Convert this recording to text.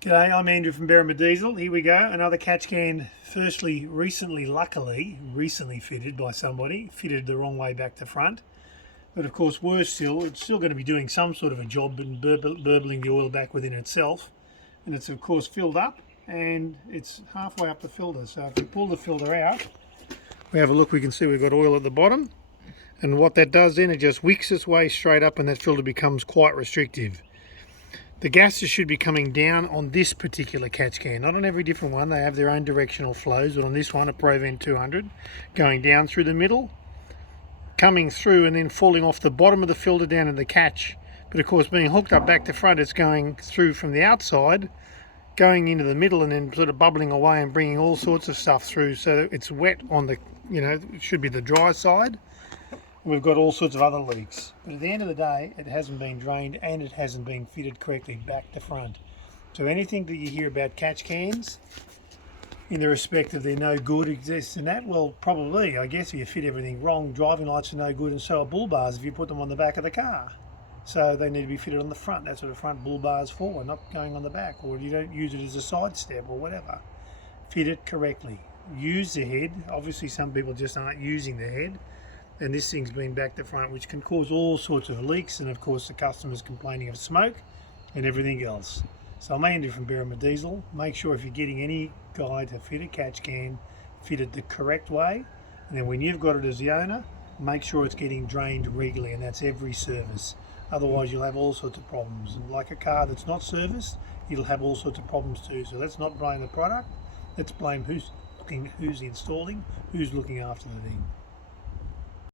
G'day, I'm Andrew from Berrima Diesel. Here we go, another catch can. Firstly, recently fitted by somebody, fitted the wrong way back to front. But of course, worse still, it's still going to be doing some sort of a job and burbling the oil back within itself. And it's of course filled up and it's halfway up the filter. So if we pull the filter out, we have a look, we can see we've got oil at the bottom. And what that does then, it just wicks its way straight up and that filter becomes quite restrictive. The gases should be coming down on this particular catch can, not on every different one. They have their own directional flows, but on this one, a Provent 200, going down through the middle, coming through and then falling off the bottom of the filter down in the catch. But of course, being hooked up back to front, it's going through from the outside, going into the middle and then sort of bubbling away and bringing all sorts of stuff through. So it's wet on the, it should be the dry side. We've got all sorts of other leaks, but at the end of the day it hasn't been drained and it hasn't been fitted correctly back to front. So anything that you hear about catch cans in the respect of they're no good exists and that, well, probably, I guess, if you fit everything wrong, driving lights are no good and so are bull bars if you put them on the back of the car. So they need to be fitted on the front. That's what a front bull bar is for, not going on the back, or you don't use it as a side step or whatever. Fit it correctly. Use the head. Obviously some people just aren't using the head, and this thing's been back to front, which can cause all sorts of leaks, and of course the customer's complaining of smoke and everything else. So I'm Andy from Berrima Diesel. Make sure if you're getting any guy to fit a catch can, fit it the correct way, and then when you've got it as the owner, make sure it's getting drained regularly, and that's every service. Otherwise you'll have all sorts of problems, and like a car that's not serviced, you'll have all sorts of problems too. So let's not blame the product, let's blame who's installing, who's looking after the thing.